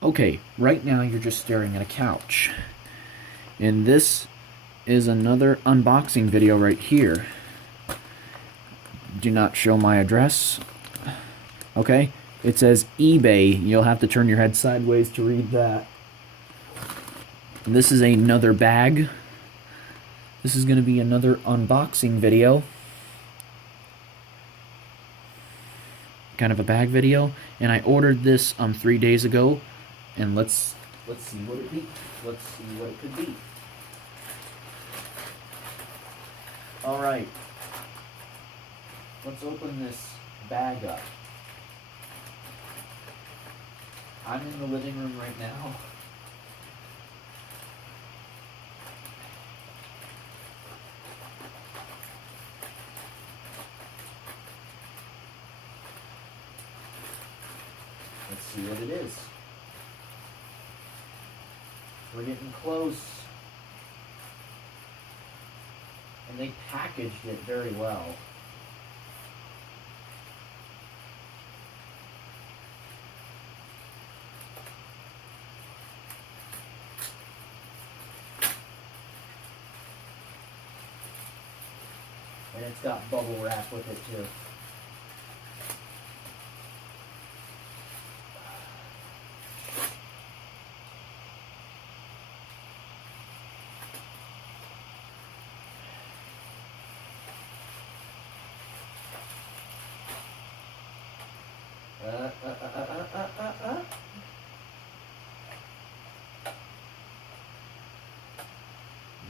Okay, right now you're just staring at a couch. And this is another unboxing video right here. Do not show my address. Okay, it says eBay. You'll have to turn your head sideways to read that. And this is another bag. This is going to be another unboxing video. Kind of a bag video. And I ordered this 3 days ago. And let's see what it be. Let's see what it could be. All right. Let's open this bag up. I'm in the living room right now. Let's see what it is. We're getting close. And they packaged it very well. And it's got bubble wrap with it too.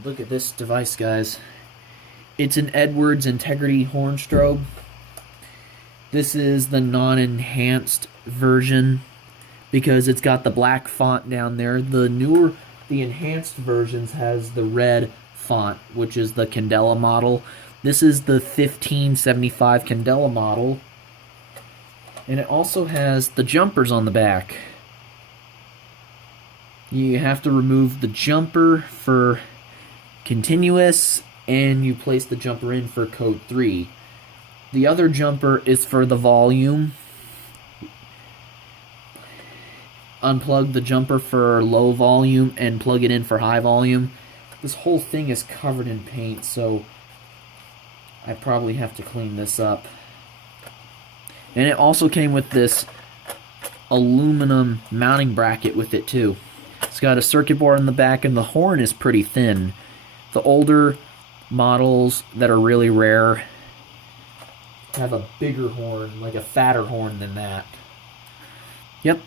Look at this device, guys. It's an Edwards Integrity horn strobe. This is the non-enhanced version because it's got the black font down there. The enhanced versions has the red font, which is the Candela model. This is the 1575 Candela model. And it also has the jumpers on the back. You have to remove the jumper for continuous, and you place the jumper in for code 3. The other jumper is for the volume. Unplug the jumper for low volume and plug it in for high volume. This whole thing is covered in paint, so I probably have to clean this up. And it also came with this aluminum mounting bracket with it too. It's got a circuit board in the back, and the horn is pretty thin. The older models that are really rare have a bigger horn, like a fatter horn than that. Yep,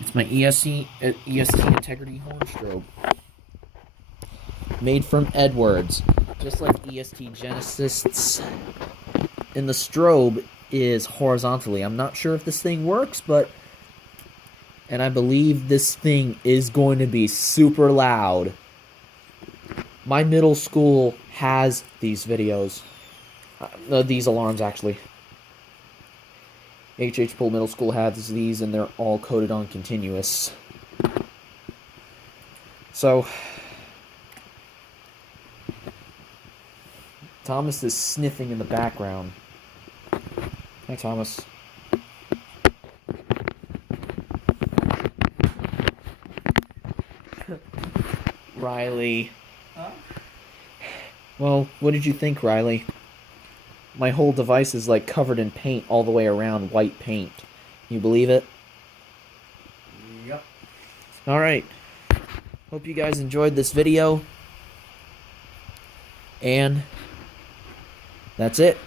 it's my EST Integrity horn strobe. Made from Edwards, just like EST Genesis. And the strobe is horizontally. I'm not sure if this thing works, and I believe this thing is going to be super loud. My middle school has these videos. These alarms, actually. H.H. Poole Middle School has these, and they're all coded on continuous. So, Thomas is sniffing in the background. Hi, Thomas. Riley. Huh? Well, what did you think, Riley? My whole device is like covered in paint all the way around, white paint. You believe it? Yep. Alright. Hope you guys enjoyed this video. And that's it.